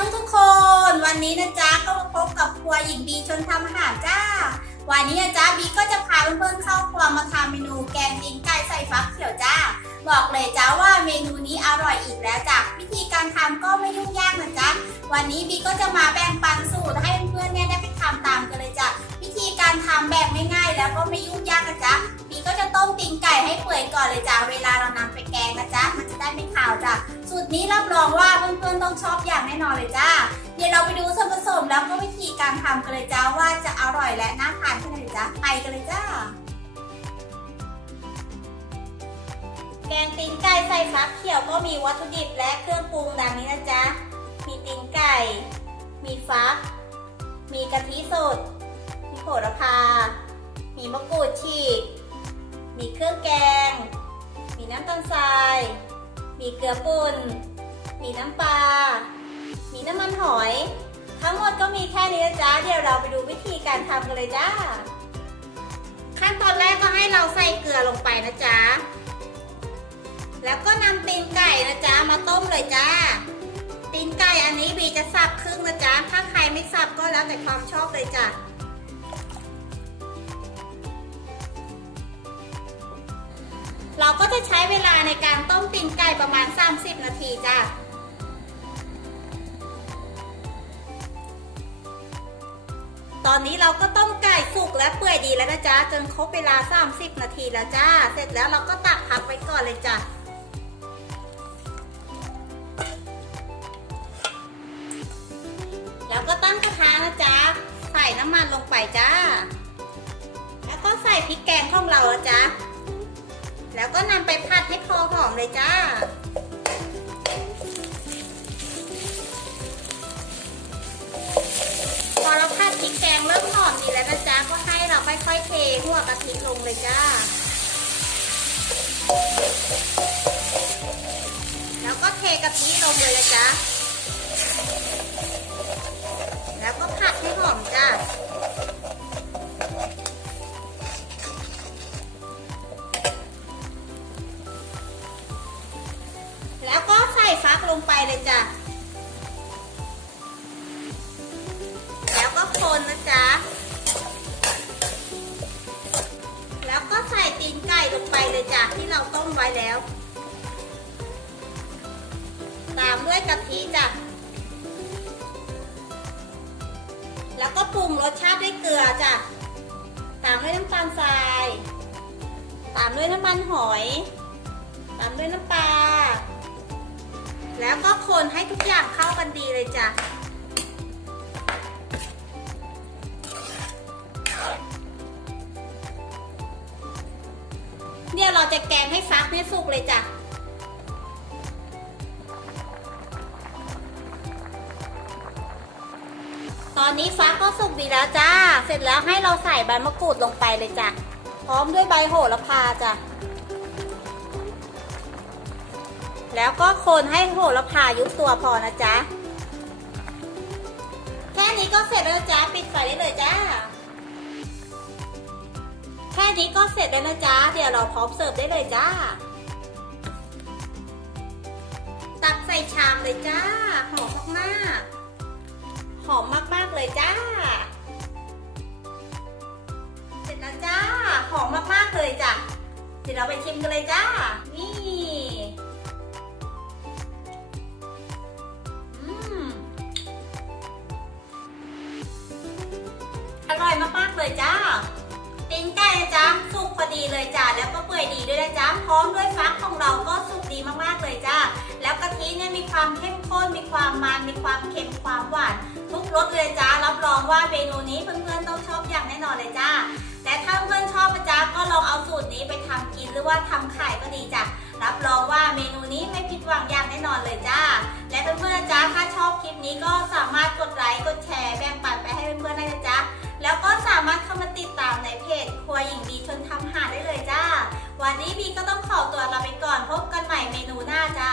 ทุกทุกๆคน วันนี้นะจ๊ะก็มาพบกับครัวหญิงบีชนทำอาหารจ้า วันนี้นะจ๊ะบีก็จะพาเพื่อนๆเข้าครัวมาทำเมนูแกงตีนไก่ใส่ฟักเขียวจ้า บอกเลยจ้าว่าเมนูนี้อร่อยอีกแล้วจ้ะวิธีการทำก็ไม่ยุ่งยากนะจ๊ะวันนี้บีก็จะมาแบ่งปันสูตรให้เพื่อนๆเนี่ยได้ไปทำตามกันเลยจ้ะวิธีการทำแบบง่ายๆ แล้วก็ไม่ยุ่งยากนะจ๊ะบีก็จะต้มตีนไก่ให้เปื่อยก่อนเลยจ้ะเวลาเรานำไปแกงนะจ๊ะมันจะได้ไม่ขาวจ้ะ นี้รับรองว่าเพื่อนๆต้องชอบอย่างแน่นอนเลยจ้า เดี๋ยวเราไปดูส่วนผสมแล้วก็วิธีการทำกันเลยจ้าว่าจะอร่อยและน่าทานแค่ไหนจ้าไปกันเลยจ้า แกงตีนไก่ใส่ฟักเขียวก็มีวัตถุดิบและเครื่องปรุงดังนี้นะจ๊ะ มีตีนไก่ มีฟัก มีกะทิสด มีโหระพา มีมะกรูดฉีก มีเครื่องแกง มีน้ำตาลทราย มีเกลือป่น มีน้ำปลา มีน้ำมันหอย ทั้งหมดก็มีแค่นี้นะจ๊ะ เดี๋ยวเราไปดูวิธีการทำกันเลยจ้า ขั้นตอนแรกก็ให้เราใส่เกลือลงไปนะจ๊ะ แล้วก็นำตีนไก่นะจ๊ะมาต้มเลยจ้า ตีนไก่อันนี้บีจะสับครึ่งนะจ๊ะ ถ้าใครไม่สับก็แล้วแต่ความชอบเลยจ้ะ เราก็จะใช้เวลาในการต้มตีนไก่ประมาณ 30 นาทีจ้ะตอนนี้เราก็ต้มไก่สุกและเปื่อยดีแล้วนะจ๊ะจนครบเวลา 30 นาทีแล้วจ้า เสร็จแล้วเราก็ตักพักไว้ก่อนเลยจ้ะแล้วก็ตั้งกระทะนะจ๊ะใส่น้ำมันลงไปจ้า แล้วก็ใส่พริกแกงของเราแล้วจ้ะ แล้วก็นำไปผัดให้พอหอมเลยจ้า พอเราผัดพริกแกงเริ่มหอมดีแล้วนะจ๊ะ ก็ให้เราค่อยๆเทหัวกะทิลงเลยจ้า แล้วก็เทกะทิลงเลยนะจ๊ะ ลงไปเลยจ้ะ แล้วก็คนนะจ๊ะ แล้วก็ใส่ตีนไก่ลงไปเลยจ้ะที่เราต้มไว้แล้ว ตามด้วยกะทิจ้ะ แล้วก็ปรุงรสชาติด้วยเกลือจ้ะ ตามด้วยน้ำตาลทราย ตามด้วยน้ำมันหอย คนให้ทุกอย่างเข้ากันดีเลยจ้ะเนี่ยเราจะแกงให้ฟักให้สุกเลยจ้ะตอนนี้ฟักก็สุกดีแล้วจ้า เสร็จแล้วให้เราใส่ใบมะกรูดลงไปเลยจ้ะ พร้อมด้วยใบโหระพาจ้ะ แล้วก็คนให้โหระพายุบตัวพอนะจ๊ะ แค่นี้ก็เสร็จแล้วจ๊ะปิดไฟได้เลยจ้า แค่นี้ก็เสร็จแล้วนะจ๊ะ เดี๋ยวเราพร้อมเสิร์ฟได้เลยจ้า ตักใส่ชามเลยจ้า หอมมากๆ หอมมากๆเลยจ้า เสร็จแล้วจ้า หอมมากๆเลยจ้ะ เดี๋ยวเราไปชิมกันเลยจ้า นี่ ร่อยมากๆเลยจ้าตีนไก่นะจ๊ะสุกพอดีเลยจ้าแล้วก็เปื่อยดีด้วยนะจ๊ะพร้อมด้วยฟักของเราก็สุกดีมากๆเลยจ้าแล้วกะทิเนี่ยมีความเข้มข้นมีความมันมีความเค็มความหวานทุกรสเลยจ้ารับรองว่าเมนูนี้เพื่อนๆต้องชอบอย่างแน่นอนเลยจ้าและถ้าเพื่อนๆชอบนะจ๊ะก็ลองเอาสูตรนี้ไปทำกินหรือว่าทำขายก็ดีจ้ะรับรองว่าเมนูนี้ไม่ผิดหวังอย่างแน่นอนเลยจ้าและเพื่อนๆนะจ๊ะ นี้บีก็ต้องขอตัวลาไปก่อนพบกันใหม่เมนูหน้าจ้า